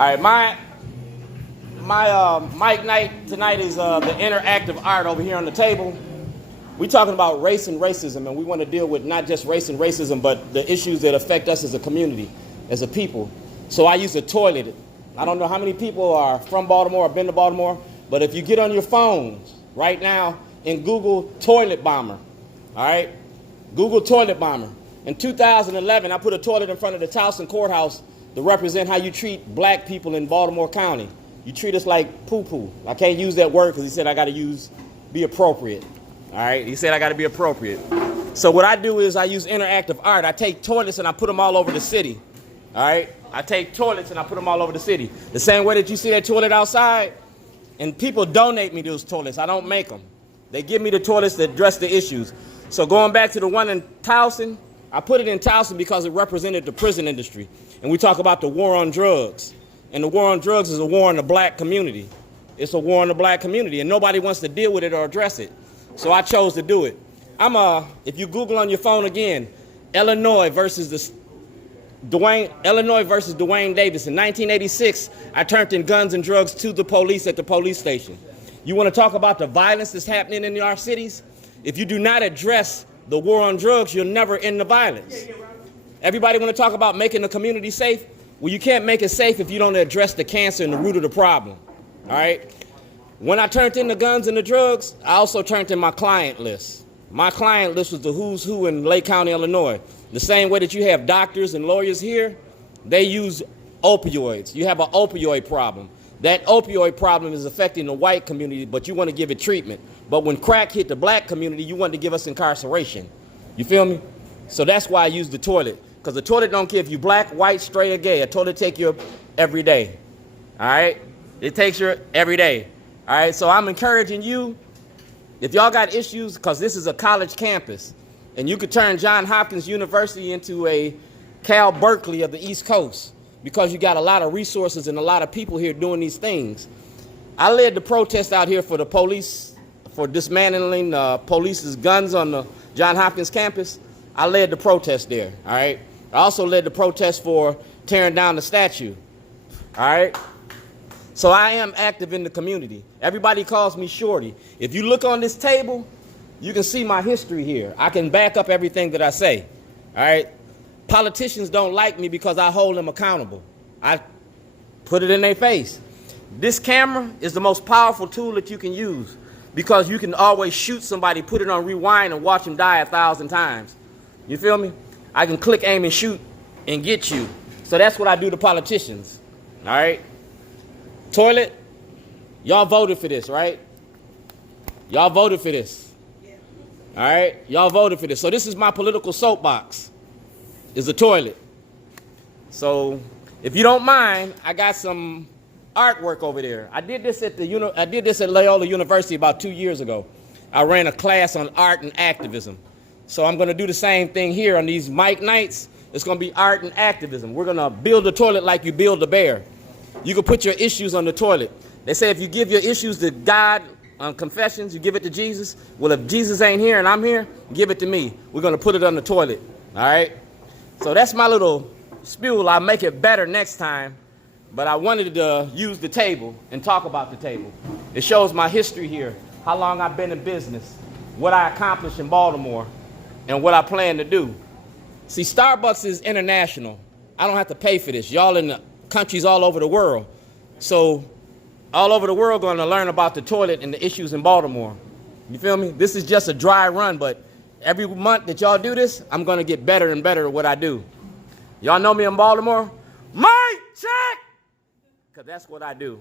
All right, my mic night tonight is the interactive art over here on the table. We're talking about race and racism, and we want to deal with not just race and racism, but the issues that affect us as a community, as a people. So I use a toilet. I don't know how many people are from Baltimore or been to Baltimore, but if you get on your phones right now and Google toilet bomber, all right? Google toilet bomber. In 2011, I put a toilet in front of the Towson courthouse to represent how you treat black people in Baltimore County. You treat us like poo-poo. I can't use that word because he said I got to be appropriate. All right, he said I got to be appropriate. So what I do is I use interactive art. I take toilets and I put them all over the city. All right, I take toilets and I put them all over the city. The same way that you see that toilet outside, and people donate me those toilets. I don't make them. They give me the toilets that address the issues. So going back to the one in Towson, I put it in Towson because it represented the prison industry. And we talk about the war on drugs. And the war on drugs is a war on the black community. It's a war on the black community, and nobody wants to deal with it or address it. So I chose to do it. If you Google on your phone again, Illinois versus Dwayne Davis. In 1986, I turned in guns and drugs to the police at the police station. You want to talk about the violence that's happening in our cities? If you do not address the war on drugs, you'll never end the violence. Everybody want to talk about making the community safe? Well, you can't make it safe if you don't address the cancer and the root of the problem, all right? When I turned in the guns and the drugs, I also turned in my client list. My client list was the who's who in Lake County, Illinois. The same way that you have doctors and lawyers here, they use opioids. You have an opioid problem. That opioid problem is affecting the white community, but you want to give it treatment. But when crack hit the black community, you want to give us incarceration. You feel me? So that's why I use the toilet. Because the toilet don't care if you black, white, straight, or gay. A toilet take you every day. All right? It takes you every day. All right? So I'm encouraging you, if y'all got issues, because this is a college campus, and you could turn Johns Hopkins University into a Cal Berkeley of the East Coast, because you got a lot of resources and a lot of people here doing these things. I led the protest out here for the police, for dismantling police's guns on the Johns Hopkins campus. I led the protest there, all right? I also led the protest for tearing down the statue, all right? So I am active in the community. Everybody calls me Shorty. If you look on this table, you can see my history here. I can back up everything that I say, all right? Politicians don't like me because I hold them accountable. I put it in their face. This camera is the most powerful tool that you can use because you can always shoot somebody, put it on rewind, and watch them die 1,000 times. You feel me? I can click, aim, and shoot and get you. So that's what I do to politicians, all right? Toilet, y'all voted for this, right? Y'all voted for this, all right? Y'all voted for this. So this is my political soapbox, is the toilet. So if you don't mind, I got some artwork over there. I did this at Loyola University about 2 years ago. I ran a class on art and activism. So I'm going to do the same thing here on these mic nights. It's going to be art and activism. We're going to build a toilet like you build a bear. You can put your issues on the toilet. They say if you give your issues to God on confessions, you give it to Jesus. Well, if Jesus ain't here and I'm here, give it to me. We're going to put it on the toilet, all right? So that's my little spiel. I'll make it better next time. But I wanted to use the table and talk about the table. It shows my history here, how long I've been in business, what I accomplished in Baltimore, and what I plan to do. See, Starbucks is international. I don't have to pay for this. Y'all in the countries all over the world. So all over the world going to learn about the toilet and the issues in Baltimore. You feel me? This is just a dry run, but every month that y'all do this, I'm going to get better and better at what I do. Y'all know me in Baltimore? Mic check! Because that's what I do.